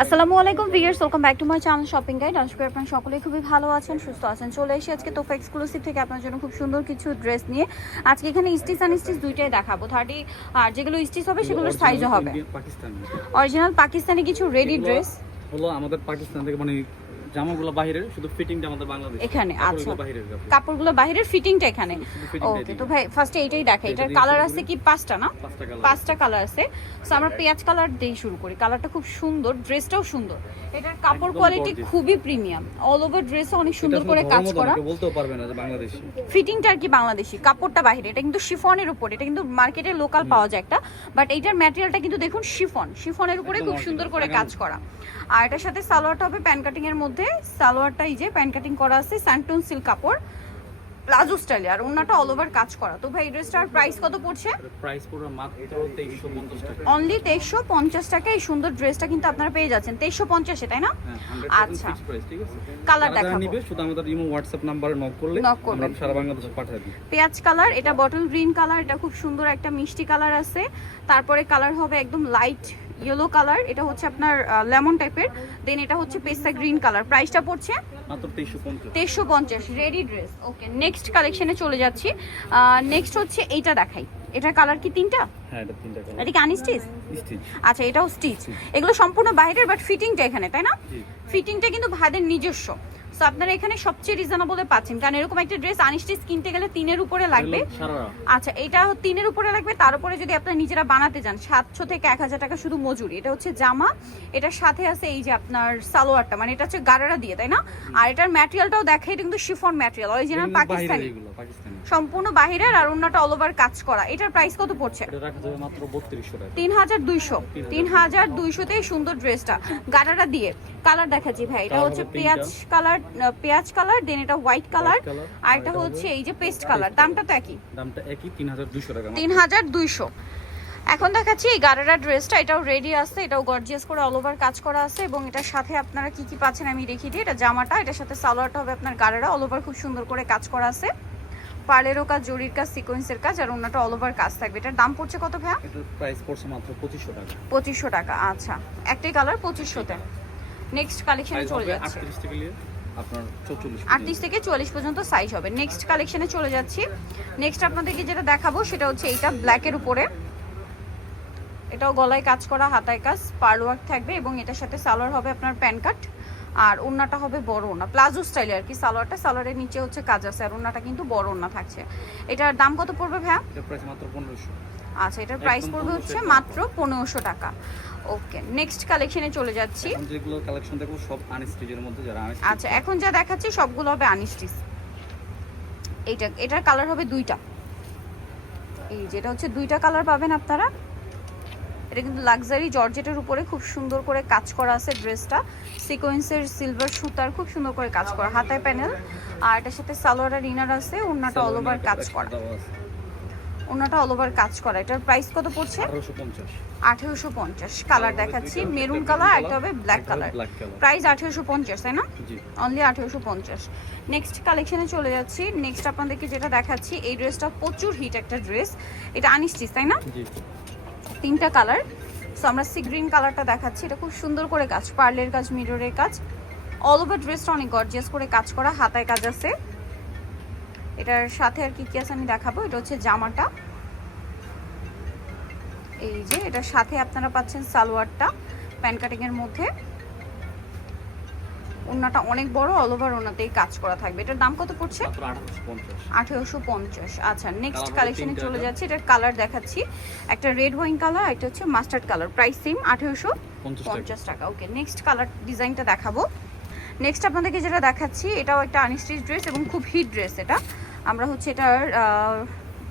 আসসালামু আলাইকুম viewers, welcome back to my channel shopping guide. আশা করি আপনারা সকলেই খুবই ভালো আছেন, সুস্থ আছেন। চলে এসে আজকে তোফা এক্সক্লুসিভ থেকে আপনার জন্য খুব সুন্দর কিছু ড্রেস নিয়ে। আজকে এখানে স্টিচ আনস্টিচ দুইটাই দেখাবো। 30 আর যেগুলো স্টিচ হবে সেগুলোর সাইজও হবে। অরিজিনাল পাকিস্তানি কিছু রেডি ড্রেস হলো আমাদের পাকিস্তান থেকে, মানে জামাগুলো বাইরের, শুধু ফিটিংটা আমাদের বাংলাদেশ এখানে। আচ্ছা, কাপড়গুলো বাইরের, ফিটিংটা এখানে। ওকে, তো ভাই ফার্স্টে এইটাই দেখাই। এটার কালার আছে কি পাঁচটা না? পাঁচটা কালার আছে। সো আমরা পেঁয়াজ কালার দিয়ে শুরু করি। কালারটা খুব সুন্দর, ড্রেসটাও সুন্দর। এটার কাপড় কোয়ালিটি খুবই প্রিমিয়াম। অল ওভার ড্রেসে অনেক সুন্দর করে কাজ করা। বলতেও পারবে না যে বাংলাদেশি। ফিটিংটা আর কি বাংলাদেশি, কাপড়টা বাইরে। এটা কিন্তু শিফনের উপর, এটা কিন্তু মার্কেটে লোকাল পাওয়া যায় একটা, বাট এইটার ম্যাটেরিয়ালটা কিন্তু দেখুন শিফনের উপরে খুব সুন্দর করে কাজ করা। আর এটার সাথে সালোয়ারটা হবে প্যান কাটিং এর মধ্যে। সালোয়ারটা এই যে প্যান কাটিং করা আছে, স্যান্টন সিল্ক কাপড়, প্লাজো স্টাইলে, আর ওন্নাটা অল ওভার কাজ করা। তো ভাই ড্রেসটার প্রাইস কত পড়ছে? প্রাইস পুরো মাত্র 2350 টাকা। অনলি 2350 টাকা এই সুন্দর ড্রেসটা কিন্তু আপনারা পেয়ে যাচ্ছেন। 2350 তাই না? আচ্ছা, ঠিক আছে। কালার দেখাবো। নিবে শুধু আমাদের ইমো WhatsApp নম্বরে নক করলে আমরা সারা বাংলাদেশে পাঠিয়ে দিই। পেঁয়াজ কালার, এটা বটল গ্রিন কালার, এটা খুব সুন্দর একটা মিষ্টি কালার আছে। তারপরে কালার হবে একদম লাইট ইয়েলো কালার, এটা হচ্ছে আপনার লেমন টাইপের। দেন এটা হচ্ছে পেস্তা গ্রিন কালার। প্রাইসটা পড়ছে মাত্র 2350। 2350 রেডি ড্রেস। ওকে, নেক্সট কালেকশনে চলে যাচ্ছি। নেক্সট হচ্ছে এইটা দেখাই। এটার কালার কি তিনটা? হ্যাঁ, এটা তিনটা কালার। এটা কি আনস্টিচ? স্টিচ। আচ্ছা, এটাও স্টিচ। এগুলো সম্পূর্ণ বাইরের, বাট ফিটিংটা এখানে, তাই না? ফিটিংটা কিন্তু ভাইদের নিজস্ব। সো আপনারা এখানে সবচেয়ে রিজনেবলে পাচ্ছেন, কারণ এরকম একটা ড্রেস আনস্টিচ কিনতে গেলে 3 এর উপরে লাগবে। আচ্ছা, এটা 3 এর উপরে লাগবে। তার উপরে যদি আপনারা নিজেরা বানাতে যান 700 থেকে 1000 টাকা শুধু মজুরি। এটা হচ্ছে জামা, এটার সাথে আছে এই যে আপনার সালোয়ারটা, মানে এটা হচ্ছে গারারা দিয়ে, তাই না? আর এটার ম্যাটেরিয়ালটাও দেখে, এটা কিন্তু শিফন ম্যাটেরিয়াল, অরিজিনাল পাকিস্তানি, সম্পূর্ণ বাহিরের। আর ওন্নাটা অল ওভার কাজ করা। এটার প্রাইস কত পড়ছে? এটা রাখা যাবে মাত্র 3200 টাকা। 3200 তে সুন্দর ড্রেসটা গারারা দিয়ে। কালার দেখাচ্ছি ভাই, এটা হচ্ছে পেঁয়াজ কালার, দেন এটা হোয়াইট কালার, আর এটা হচ্ছে এই যে পেস্ট কালার। দামটা তো একই, 3200 টাকা। 3200। এখন দেখাচ্ছি এই গারারা ড্রেসটা, এটাও রেডি আছে, এটাও গর্জিয়াস করে অল ওভার কাজ করা আছে। এবং এটার সাথে আপনারা কি কি পাচ্ছেন আমি দেখিয়ে দিই। এটা জামাটা, এটার সাথে সালোয়ারটা হবে আপনার গারারা, অল ওভার খুব সুন্দর করে কাজ করা আছে। পার্লেরও কাজ, জরির কাজ, সিকোয়েন্সের কাজ, আর ওন্নাটা অল ওভার কাজ থাকবে। এটার দাম পড়ছে কত ভাইয়া? এটার প্রাইস পড়ছে মাত্র 2500 টাকা। 2500 টাকা। আচ্ছা, একটাই কালার 2500 তে। নেক্সট কালেকশনে চলে যাচ্ছি। 38 থেকে নিয়ে আপনার 44, 38 থেকে 44 পর্যন্ত সাইজ হবে। নেক্সট কালেকশনে চলে যাচ্ছি। নেক্সট আপনাদেরকে যেটা দেখাবো সেটা হচ্ছে এইটা ব্ল্যাকের উপরে। এটাও গলায় কাজ করা, হাতায় কাজ, পার্ল ওয়ার্ক থাকবে, এবং এটার সাথে সালোয়ার হবে আপনার প্যান কাট, আর ওন্নাটা হবে বড় ওন্না, প্লাজো স্টাইলে আর কি। সালোয়ারের নিচে হচ্ছে কাজ আছে, আর ওন্নাটা কিন্তু বড় ওন্না থাকছে। এটার দাম কত পড়বে ভাইয়া? এটার প্রাইস মাত্র 1500। আচ্ছা, এটার প্রাইস পড়বে হচ্ছে মাত্র 1500 টাকা। ওকে, নেক্সট কালেকশনে চলে যাচ্ছি। এখন যেগুলো কালেকশন দেখো সব আনস্টিচের মধ্যে, যারা আনস্টিচ। আচ্ছা, এখন যা দেখাচ্ছি সবগুলো হবে আনস্টিচ। এটার কালার হবে দুইটা। এই যেটা হচ্ছে দুইটা কালার পাবেন আপনারা। এটা কিন্তু লাক্সারি জর্জেটের উপরে খুব সুন্দর করে কাজ করা আছে ড্রেসটা। সিকোয়েন্সের সিলভার সুতার খুব সুন্দর করে কাজ করা, হাতায় প্যানেল, আর এটার সাথে সালোয়ার আর ইনার আছে। ওন্নাটা অল ওভার কাজ করা, ওন্নাটা অল ওভার কাজ করা। এটার প্রাইস কত পড়ছে? 1850। কালার দেখাচ্ছি, মেরুন কালার, একটা হবে ব্ল্যাক কালার। প্রাইস 1850, তাই না? অনলি 1850। নেক্সট কালেকশনে চলে যাচ্ছি। নেক্সট আপনাদেরকে যেটা দেখাচ্ছি, এই ড্রেসটা প্রচুর হিট একটা ড্রেস। এটা আনস্টিচ, তাই না? তিনটা কালার। সো আমরা সি গ্রিন কালারটা দেখাচ্ছি। এটা খুব সুন্দর করে কাজ, পার্লের কাজ, মিররের কাজ, অল ওভার ড্রেসটা অনেক গর্জিয়াস করে কাজ করা, হাতায় কাজ আছে। এটার সাথে আর কি কি আছে আমি দেখাবো। এটা হচ্ছে জামাটা, এই যে এটার সাথে আপনারা পাচ্ছেন সালোয়ারটা প্যান কাটিং এর মধ্যে। ওন্নাটা অনেক বড়, অল ওভার ওন্নাতেই কাজ করা থাকবে। এটার দাম কত পড়ছে? 1850। আচ্ছা, নেক্সট কালেকশনে চলে যাচ্ছে। এটার কালার দেখাচ্ছি, একটা রেড ওয়াইন কালার, একটা হচ্ছে মাস্টার্ড কালার। প্রাইস সেম, 1850 টাকা। ওকে, নেক্সট কালার ডিজাইনটা দেখাবো। নেক্সট আপনাদেরকে যেটা দেখাচ্ছি, এটাও একটা আনস্টিচ ড্রেস এবং খুব হিট ড্রেস। এটা আমরা হচ্ছে এটার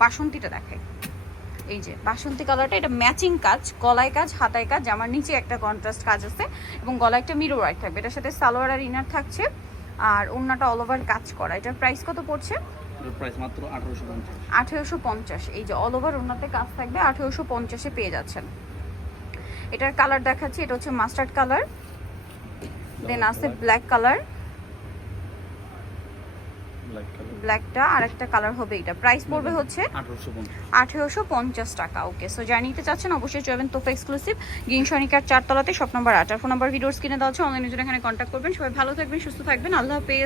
বাসন্তীটা দেখাই। এই যে বাসন্তী কালারটা, এটা ম্যাচিং কাজ, গলায় কাজ, হাতায় কাজ, জামার নিচে একটা কন্ট্রাস্ট কাজ আছে, এবং গলায় একটা মিরর ওয়ার্ক থাকবে। এটার সাথে সালোয়ার আর ইনার থাকছে, আর ওন্নাটা অল ওভার কাজ করা। এটার প্রাইস কত পড়ছে? এর প্রাইস মাত্র 1850। 1850। এই যে অল ওভার ওন্নাতে কাজ থাকবে, 1850 এ পেয়ে যাচ্ছেন। এটার কালার দেখাচ্ছি, এটা হচ্ছে মাস্টার্ড কালার, দেন আছে ব্ল্যাক কালার, ব্ল্যাক কালার ব্ল্যাকটা, আর একটা কালার হবে এটা। প্রাইস পড়বে হচ্ছে 1850 টাকা। ওকে, সো যারা নিতে চাচ্ছেন অবশ্যই চলবেন তোফা এক্সক্লুসিভ, গ্রিন সনিকার 4 তলাতে, শপ নম্বর 8। আর ফোন নাম্বার ভিডিওর স্ক্রিনে দেওয়া আছে, অনলাইনে জন্য এখানে কন্ট্যাক্ট করবেন। সবাই ভালো থাকবেন, সুস্থ থাকবেন, আল্লাহ হাফেজ।